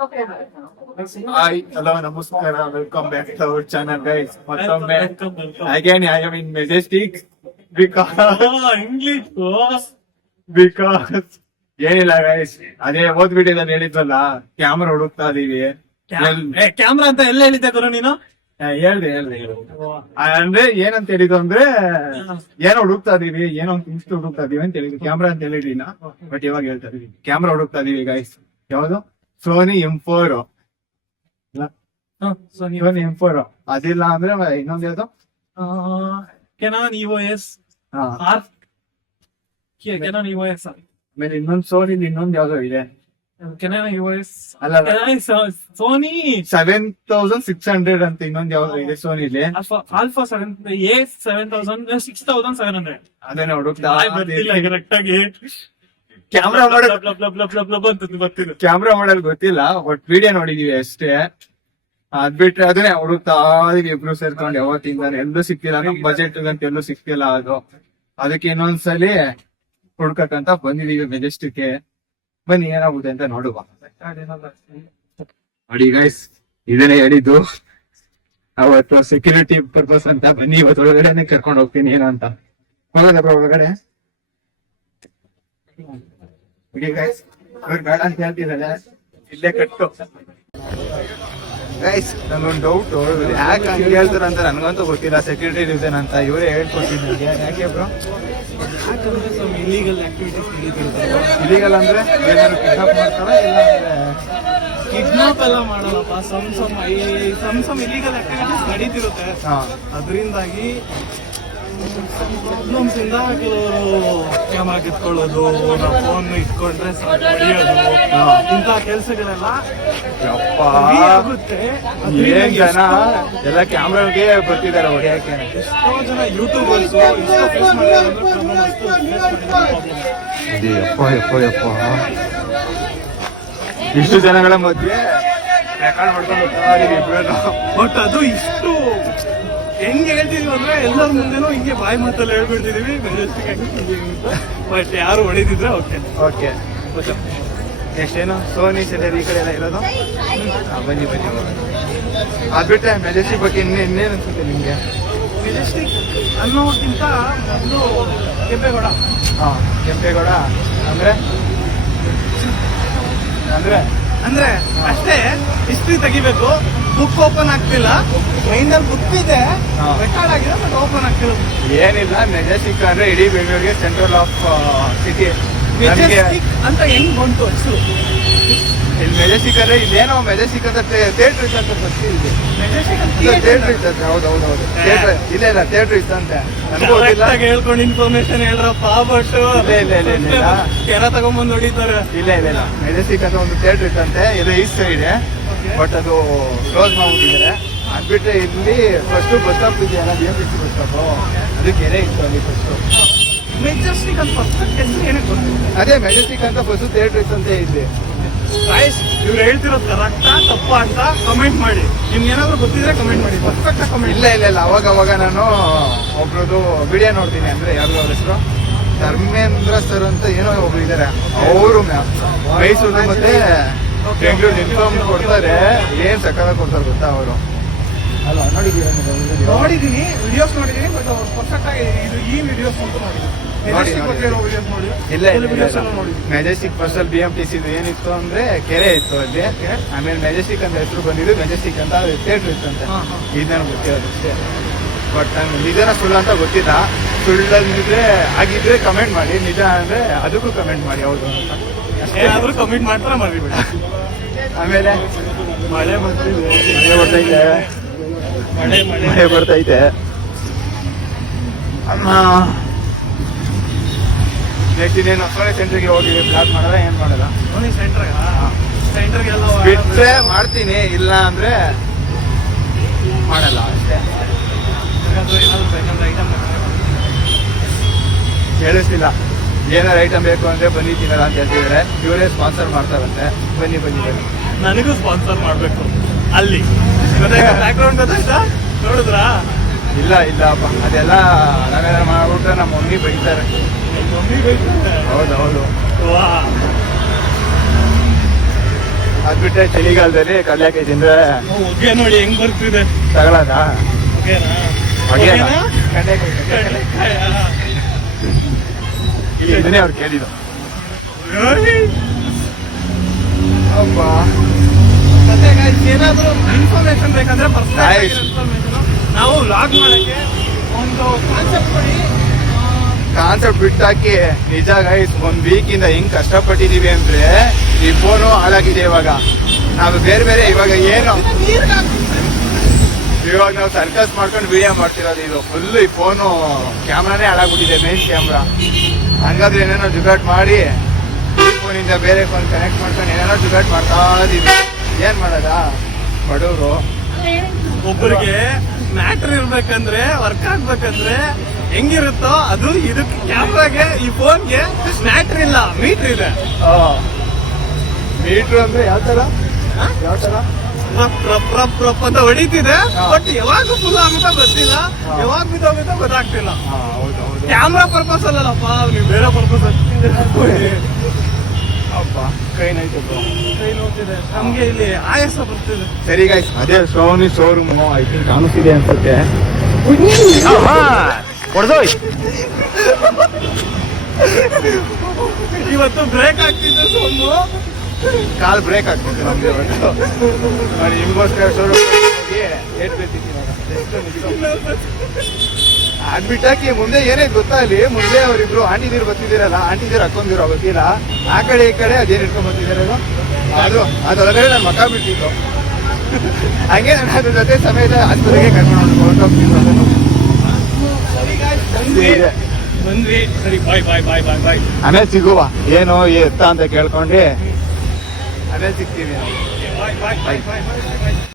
Hi, hello, namaskara. Welcome back to our channel, guys. ಮತ್ತೊಮ್ಮೆ again I am in Majestic because ಏನಿಲ್ಲ guys, ಅದೇ ಓದ್ ವಿಡಿಯೋದಲ್ಲಿ ಹೇಳಿದ್ವಲ್ಲ, camera ಹುಡುಕ್ತಾ ಇದೀವಿ. ಕ್ಯಾಮ್ರಾ ಅಂತ ಎಲ್ಲ ಹೇಳಿದ್ದೆ ಗುರು ನೀನು? ಹೇಳ್ದೆ ಅಂದ್ರೆ ಏನಂತ ಹೇಳಿದ್ದು ಅಂದ್ರೆ, ಏನೋ ಹುಡುಕ್ತಾ ಇದೀವಿ, ಏನೋ ಇಷ್ಟು ಹುಡುಕ್ತಾ ಇದೀವಿ ಅಂತ ಹೇಳಿದ್ವಿ. ಕ್ಯಾಮ್ರಾ ಅಂತ ಹೇಳಿದ್ವಿ, ಬಟ್ ಇವಾಗ ಹೇಳ್ತಾ ಇದೀವಿ ಕ್ಯಾಮ್ರಾ ಹುಡುಕ್ತಾ ಇದೀವಿ ಗೈಸ್. ಯಾವ್ದು? Sony M4. ಸೋನಿ M4 ಅದಿಲ್ಲ ಅಂದ್ರೆ ಇನ್ನೊಂದು ಯಾವ್ದು? Canon EOS R. Canon EOS ಆಮೇಲೆ ಇನ್ನೊಂದು ಸೋನಿ ಇನ್ನೊಂದು ಯಾವ್ದೋ ಇದೆ. ಕೆನಾನ್ EOS ಅಲ್ಲ, ಸೋನಿ 7600 ಅಂತ ಇನ್ನೊಂದು ಯಾವ್ದೋ ಇದೆ ಸೋನಿಲಿ. ಆಲ್ಫಾ 6700 ಅದನ್ನ ಹುಡುಕ್ತಾ ಕರೆಕ್ಟ್ ಆಗಿ ಕ್ಯಾಮ್ರಾ ಮಾಡಲ್ ಬರ್ತಿದೆ. ಕ್ಯಾಮ್ರಾ ಮಾಡಲ್ ಗೊತ್ತಿಲ್ಲ, ಬಟ್ ವಿಡಿಯೋ ನೋಡಿದೀವಿ ಅಷ್ಟೇ. ಅದ್ ಬಿಟ್ರೆ ಅದನ್ನೇ ಹುಡುಕ್ತಾ ಇದೀವಿ ಇಬ್ರು ಸೇರ್ಕೊಂಡು. ಯಾವತ್ತಿಂದ ಎಲ್ಲೂ ಸಿಕ್ತಿಲ್ಲ, ನಮ್ ಬಜೆಟ್ ಅಂತ ಎಲ್ಲೂ ಸಿಕ್ತಿಲ್ಲ. ಅದಕ್ಕೆ ಇನ್ನೊಂದ್ಸಲಿ ಹುಡ್ಕಕ್ಕಂತ ಬಂದಿದೀವಿ ಮೆಜೆಸ್ಟಿಕ್. ಬನ್ನಿ ಏನಾಗುತ್ತೆ ಅಂತ ನೋಡುವ. ನೋಡಿ ಗೈಸ್, ಇದನ್ನೇ ಹೇಳಿದ್ದು ಅವತ್ತು ಸೆಕ್ಯೂರಿಟಿ ಪರ್ಪಸ್ ಅಂತ. ಬನ್ನಿ ಇವತ್ತು ಒಳಗಡೆನೆ ಕರ್ಕೊಂಡು ಹೋಗ್ತೀನಿ ಏನಂತ. ಹೋಗೋದಪ್ಪ ಒಳಗಡೆ. ಗೈಸ್ ಬೇಡ ಅಂತ ಹೇಳ್ತಿದ್ದಾರೆ, ಇಲ್ಲೇ ಕಟ್ಟು. ಗೈಸ್ ನಂಗೊಂದು ಡೌಟ್, ಯಾಕೆ ಹಂಗೆ ಹೇಳ್ತಾರ ಅಂತ ನನ್ಗಂತೂ ಗೊತ್ತಿಲ್ಲ. ಸೆಕ್ಯೂರಿಟಿ ರೀಸನ್ ಅಂತ ಇವರೇ ಹೇಳ್ಕೊಟ್ಟಿದ್ದಾರೆ. ಯಾಕೆ ಬ್ರೋ? ಇಲ್ಲಿಗಲ್ ಆಕ್ಟಿವಿಟೀಸ್ ಇಲ್ಲಿಗಲ್ ಅಂದ್ರೆ ಏನಾದ್ರು ಕಿಡ್ನಾಪ್ ಮಾಡ್ತಾರ? ಇಲ್ಲ ಅಂದ್ರೆ ಕಿಡ್ನಾಪ್ ಎಲ್ಲ ಮಾಡಲ್ಲಪ್ಪ. ಸಮ್ ಇಲ್ಲಿಗಲ್ ಆಕ್ಟಿವಿಟೀಸ್ ನಡೀತಿರುತ್ತೆ. ಅದರಿಂದಾಗಿ ಪ್ರಾಬ್ಲಮ್ಸ್ ಇಂದ ಕೆಲವರು ಕ್ಯಾಮ್ರಾ ಕಿತ್ಕೊಳ್ಳೋದು, ಫೋನ್ ಇಟ್ಕೊಂಡ್ರೆ ಹೊಡಿಯೋದು, ಇಂಥ ಕೆಲಸಗಳೆಲ್ಲ ಆಗುತ್ತೆ. ಏನ್ ಜನ ಎಲ್ಲ ಕ್ಯಾಮ್ರಾಗೆ ಬರ್ತಿದಾರೆ ಹೊಡಿಯಕ್ಕೆ. ಎಷ್ಟೋ ಜನ ಯೂಟ್ಯೂಬರ್ಸ್ ಫೇಸ್ ಇಷ್ಟು ಜನಗಳ ಮಧ್ಯೆ ರೆಕಾರ್ಡ್ ಮಾಡ್ಕೊಂಡು ಬಟ್ ಅದು ಇಷ್ಟು ಹೆಂಗೆ ಹೇಳ್ತಿದ್ವಿ ಅಂದ್ರೆ ಎಲ್ಲರ ಮುಂದೆನೂ ಹಿಂಗೆ ಬಾಯಿ ಮಾತಲ್ಲಿ ಹೇಳ್ಕೊಳ್ತಿದೀವಿ ಮೆಜೆಸ್ಟಿಕ್ ಆಗಿ. ಬಟ್ ಯಾರು ಹೊಡಿದಿದ್ರೆ ಓಕೆ ಎಷ್ಟೇನು ಸೋನಿ ಸೆಲೆರಿ ಈ ಕಡೆ ಎಲ್ಲ ಇರೋದು. ಬನ್ನಿ ಅದ್ ಬಿಟ್ಟರೆ ಮೆಜೆಸ್ಟಿಕ್ ಬಗ್ಗೆ ಇನ್ನೇನು ಅನ್ಸುತ್ತೆ ನಿಮ್ಗೆ? ಮೆಜೆಸ್ಟಿಕ್ ಅನ್ನೋಕ್ಕಿಂತ ಮೊದಲು ಕೆಂಪೇಗೌಡ. ಕೆಂಪೇಗೌಡ ಅಂದ್ರೆ ಅಂದ್ರೆ ಅಂದ್ರೆ ಅಷ್ಟೇ. ಹಿಸ್ಟ್ರಿ ತೆಗಿಬೇಕು, ಬುಕ್ ಓಪನ್ ಆಗ್ತಿಲ್ಲ. ಮೈಂಡಲ್ಲಿ ಬುಕ್ ಇದೆ, ರೆಕಾರ್ಡ್ ಆಗಿದೆ, ಬಟ್ ಓಪನ್ ಆಗ್ತಿಲ್ಲ. ಏನಿಲ್ಲ, ಮೆಜೆಸ್ಟಿಕ್ ಅಂದ್ರೆ ಇಡೀ ಬೆಂಗಳೂರಿಗೆ ಸೆಂಟ್ರಲ್ ಆಫ್ ಸಿಟಿ ಅಂತ ಹೆಂಗ್ ಬಂತು ಹೆಸರು? ಇಲ್ಲಿ ಮೆಜೆಸ್ಟಿಕ್ ಅಂದ್ರೆ ಇಲ್ಲೇನೋ ಮೆಜೆಸ್ಟಿಕ್ ಅಂತ ಥಿಯೇಟರ್ ಇತ್ತಂತ ಬರ್ತಿದ್ದೆ. ಥಿಯೇಟರ್ ಇತ್ತಂತೆ. ಹೌದೌದು ಇಲ್ಲ ಥಿಯೇಟರ್ ಇತ್ತಂತೆ. ನನಗೂ ಗೊತ್ತಿಲ್ಲ. ಹೇಳ್ಕೊಂಡು ಇನ್ಫಾರ್ಮೇಶನ್ ಹೇಳ್ರಪ್ಪ. ಬಟ್ ಇಲ್ಲ ಕೆರ ತಗೊಂಡ್ಬಂದು ಹೊಡಿತಾರೆ. ಇಲ್ಲ ಮೆಜೆಸ್ಟಿಕ್ ಅಂತ ಒಂದು ಥಿಯೇಟರ್ ಇತ್ತಂತೆ. ಇದು ಈಸ್ಟ್ ಸೈಡ್, ಬಟ್ ಅದು ಕ್ಲೋಸ್ ಮಾಡ್ಬಿಟ್ಟಿದ್ದಾರೆ. ಅದ್ಬಿಟ್ರೆ ಇಲ್ಲಿ ಫಸ್ಟ್ ಬಸ್ ಸ್ಟಾಪ್ ಇದೆಯಲ್ಲ, BMTC ಬಸ್ ಸ್ಟಾಪ್, ಅದು ಕೆರೆ ಇತ್ತು ಅಲ್ಲಿ ಫಸ್ಟ್. ಮೆಜೆಸ್ಟಿಕ್ ಅಂತ ಫಸ್ಟ್ ಏನಕ್ಕೆ ಗೊತ್ತಿಲ್ಲ. ಅದೇ ಮೆಜೆಸ್ಟಿಕ್ ಅಂತ ಫಸ್ಟ್ ಥಿಯೇಟರ್ ಇತ್ತಂತೆ ಇಲ್ಲಿ. ಇವ್ರು ಹೇಳ್ತಿರೋದು ಕರೆಕ್ಟಾ ತಪ್ಪಾ ಅಂತ ಕಮೆಂಟ್ ಮಾಡಿ. ನಿಮ್ಗೆ ಏನಾದ್ರು ಗೊತ್ತಿದ್ರೆ ಕಮೆಂಟ್ ಮಾಡಿ. Perfect comment. ಇಲ್ಲ ಅವಾಗ ನಾನು ಒಬ್ರದ್ದು ವಿಡಿಯೋ ನೋಡ್ತೀನಿ. ಅಂದ್ರೆ ಯಾರು ಅವ್ರ ಹೆಸರು ಧರ್ಮೇಂದ್ರ ಸರ್ ಅಂತ ಏನೋ ಒಬ್ರು ಇದಾರೆ. ಅವರು ಮೈಸೂರು ಮತ್ತೆ ಬೆಂಗಳೂರು ಇನ್ಫಾರ್ಮ್ ಕೊಡ್ತಾರೆ. ಏನ್ ಸಕಾಲ ಕೊಡ್ತಾರೆ ಗೊತ್ತಾ ಅವರು? ಅಲ್ಲ ನೋಡಿದೀನಿ, ವಿಡಿಯೋಸ್ ನೋಡಿದೀನಿ, ಬಟ್ ಅವ್ರು ಪರ್ಫೆಕ್ಟ್ ಆಗಿ ಈ ವಿಡಿಯೋಸ್ ಅಂತ ಇಲ್ಲ ಮೆಜೆಸ್ಟಿಕ್ ಫಸ್ಟ್ ಅಲ್ಲಿ BMTC ಏನಿತ್ತು ಅಂದ್ರೆ ಕೆರೆ ಇತ್ತು ಅಲ್ಲಿ. ಆಮೇಲೆ ಮೆಜೆಸ್ಟಿಕ್ ಅಂತ ಹೆಸರು ಬಂದಿದ್ದು ಮೆಜೆಸ್ಟಿಕ್ ಅಂತ ಥಿಯೇಟರ್ ಇತ್ತಂತೆ. ಇದನ್ನ ಗೊತ್ತಿರೋದು ಅಷ್ಟೇ. ಬಟ್ ನಂಗೆ ನಿಜನ ಸುಳ್ಳು ಅಂತ ಗೊತ್ತಿಲ್ಲ. ಸುಳ್ಳಂದಿದ್ರೆ ಆಗಿದ್ರೆ ಕಮೆಂಟ್ ಮಾಡಿ, ನಿಜ ಅಂದ್ರೆ ಅದಕ್ಕೂ ಕಮೆಂಟ್ ಮಾಡಿ. ಹೌದು ಅಂತ ಏನಾದ್ರೂ ಕಮೆಂಟ್ ಮಾಡ್ತಾರ ಮಾಡಿಬಿಡಿ. ಆಮೇಲೆ ಮಳೆ ಬರ್ತೈತೆ. ನೆಕ್ಸ್ಟ್ ಇನ್ನೇನು ಸೋನಿ ಸೆಂಟ್ರಿಗೆ ಹೋಗಿ ಬ್ಲಾಕ್ ಮಾಡಲ್ಲ, ಏನ್ ಮಾಡಲ್ಲ. ಸೋನಿ ಸೆಂಟರ್ಗೆಲ್ಲ ಬಿಟ್ರೆ ಮಾಡ್ತೀನಿ, ಇಲ್ಲ ಅಂದ್ರೆ ಮಾಡಲ್ಲ ಅಷ್ಟೇ. ಹೇಳಿಸ್ತಿಲ್ಲ. ಏನಾರು ಐಟಮ್ ಬೇಕು ಅಂದ್ರೆ ಬನ್ನಿ ತಿನ್ನಲ್ಲ ಅಂತ ಹೇಳ್ತಿದ್ದಾರೆ. ಇವರೇ ಸ್ಪಾನ್ಸರ್ ಮಾಡ್ತಾರಂತೆ. ಬನ್ನಿ ನನಗೂ ಸ್ಪಾನ್ಸರ್ ಮಾಡ್ಬೇಕು ಅಲ್ಲಿ. ಬ್ಯಾಕ್ ಗ್ರೌಂಡ್ ಗೊತ್ತಾಯ್ತಾ? ನೋಡಿದ್ರಾ? ಇಲ್ಲಪ್ಪ, ಅದೆಲ್ಲ ನಾವೆಲ್ಲ ಮಾಡ್ಬಿಟ್ರೆ ನಮ್ಮ ಮಮ್ಮಿ ಬೈತಾರೆ. ಹೌದು ಅದ್ ಬಿಟ್ರೆ ಚಳಿಗಾಲದಲ್ಲಿ ಕಡ್ಲೆಕಾಯಿ ತಿಂದ್ರೆ ಹೊಗೆ ನೋಡಿ ಹೆಂಗ್ ಬರ್ತಿದೆ. ತಗೊಳದ ಹೊಗೆನಾ? ಹೊಗೆನಾ? ಹೊಗೆನಾ? ಕಡ್ಲೆಕಾಯಿ ಕಡ್ಲೆಕಾಯಾ? ಇಲ್ಲಿ ಇದನ್ನೇ ಅವ್ರು ಕೇಳಿದ್ದು. ಏಯ್! ಅಬ್ಬಾ ಮತ್ತೆ guys, ಏನಾದ್ರು ಇನ್ಫಾರ್ಮೇಶನ್ ಬೇಕಂದ್ರೆ Guys. ನಾವು ವ್ಲಾಗ್ ಮಾಡಕ್ಕೆ ಒಂದು ಕಾನ್ಸೆಪ್ಟ್ ಕೊಡಿ. ಕಾನ್ಸೆಪ್ಟ್ ಬಿಟ್ಟಾಕಿ ನಿಜ ಗೈಸ್, ಒಂದ್ ವೀಕ್ ಇಂದ ಹೆಂಗ್ ಕಷ್ಟಪಟ್ಟಿದೀವಿ ಅಂದ್ರೆ ಈ ಫೋನು ಹಾಳಾಗಿದೆ. ಇವಾಗ ನಾವು ಬೇರೆ ಬೇರೆ ಇವಾಗ ಏನು ಇವಾಗ ನಾವು ಸರ್ಕಸ್ ಮಾಡ್ಕೊಂಡು ವಿಡಿಯೋ ಮಾಡ್ತಿರೋದು. ಇದು ಫುಲ್ ಈ ಫೋನು ಕ್ಯಾಮ್ರಾನೇ ಹಾಳಾಗ್ಬಿಟ್ಟಿದೆ, ಮೇನ್ ಕ್ಯಾಮ್ರಾ. ಹಂಗಾದ್ರೆ ಏನೇನೋ ಜುಗಾಟ್ ಮಾಡಿ ಈ ಫೋನಿಂದ ಬೇರೆ ಫೋನ್ ಕನೆಕ್ಟ್ ಮಾಡ್ಕೊಂಡು ಏನೇನೋ ಜುಗಾಟ್ ಮಾಡ್ತಾ ಇದೀವಿ. ಏನ್ ಮಾಡೋದ ಬಡವರು. ಒಬ್ಬರಿಗೆ ಮ್ಯಾಟ್ರ್ ಇರ್ಬೇಕಂದ್ರೆ ವರ್ಕ್ ಆಗ್ಬೇಕಂದ್ರೆ ಹೆಂಗಿರುತ್ತೋ ಅದು ಇದಕ್ಕೆ ಕ್ಯಾಮ್ರಾಗೆ ಈ ಫೋನ್ಗೆ ಮ್ಯಾಟ್ರ್ ಇಲ್ಲ, ಮೀಟರ್ ಇದೆ. ಮೀಟ್ರು ಅಂದ್ರೆ ಯಾವ ತರ ಯಾವ ತರ ರಪ್ ರಪ್ ರಪ್ ರಪ್ ಅಂತ ಹೊಡಿತಿದೆ. ಹಾ. ಬಟ್ ಯಾವಾಗ ಫುಲ್ ಆಗುತ್ತೋ ಗೊತ್ತಿಲ್ಲ, ಹಾ. ಯಾವಾಗ ಬಿದ್ದೋಗುತ್ತೋ ಗೊತ್ತಾಗ್ತಿಲ್ಲ. ಹೌದು ಹೌದು. ಕ್ಯಾಮ್ರಾ ಪರ್ಪಸ್ ಅಲ್ಲಲ್ಲಪ್ಪ, ನೀವು ಬೇರೆ ಪರ್ಪಸ್ ಅಪ್ಪ ಕೈ ನೈತು ಬ್ರೋ. ಕೈ ನೋಡ್ತಿದೆ ನಮ್ಗೆ, ಇಲ್ಲಿ ಆಯಾಸ ಬರ್ತಿದೆ. ಸರಿ ಗೈಸ್, ಅದೇ ಸೋನಿ ಶೋರೂಮ್ ಐ ಥಿಂಕ್ ಕಾಣಿಸ್ತಿದೆ ಅನ್ಸುತ್ತೆ. ಹೊಡೆದೋಯ್. ಇವತ್ತು ಬ್ರೇಕ್ ಆಗ್ತಿದೆ ಸೋಮು. ಕಾಲ್ ಬ್ರೇಕ್ ಆಗ್ತಿದೆ ನಮ್ಗೆ ಇವತ್ತು. ನೋಡಿ ನಿಮ್ಗೋಸ್ಕರ ಶೋರೂಮ್ ಏಟ್ ಅದ್ ಬಿಟ್ಟಾಕಿ ಮುಂದೆ ಏನೇ ಗೊತ್ತಾ, ಅಲ್ಲಿ ಮುಂದೆ ಅವರಿಬ್ರು ಆಂಟಿದಿರು ಬರ್ತಿದ್ದೀರಲ್ಲ, ಆಂಟಿದಿರು ಹಾಕೊಂಡಿರೋ ಗೊತ್ತಿಲ್ಲ. ಆ ಕಡೆ ಈ ಕಡೆ ಅದೇನ್ ಇಟ್ಕೊಂಡ್ ಬರ್ತಿದಾರ ಅದು ಅದೊಳಗಡೆ ನನ್ನ ಮಕ್ಕ ಬಿಟ್ಟಿದ್ದು. ಹಂಗೆ ನಾನು ಅದ್ರ ಜೊತೆ ಸಮೇತ ಆಸ್ಪತ್ರೆಗೆ ಕರ್ಕೊಂಡು ಹೊರಟೋಗ್ತಿದ್ದು. ಬಂದ್ವಿ. ಸರಿ, ಬಾಯ್ ಬಾಯ್ ಬಾಯ್ ಬಾಯ್ ಬಾಯ್. ಆಮೇಲೆ ಸಿಗುವ ಏನು ಎತ್ತ ಅಂತ ಕೇಳ್ಕೊಂಡೆ ಆಮೇಲೆ ಸಿಗ್ತೀವಿ ನಾವು. ಬಾಯ್ ಬಾಯ್ ಬಾಯ್ ಬಾಯ್ ಬಾಯ್.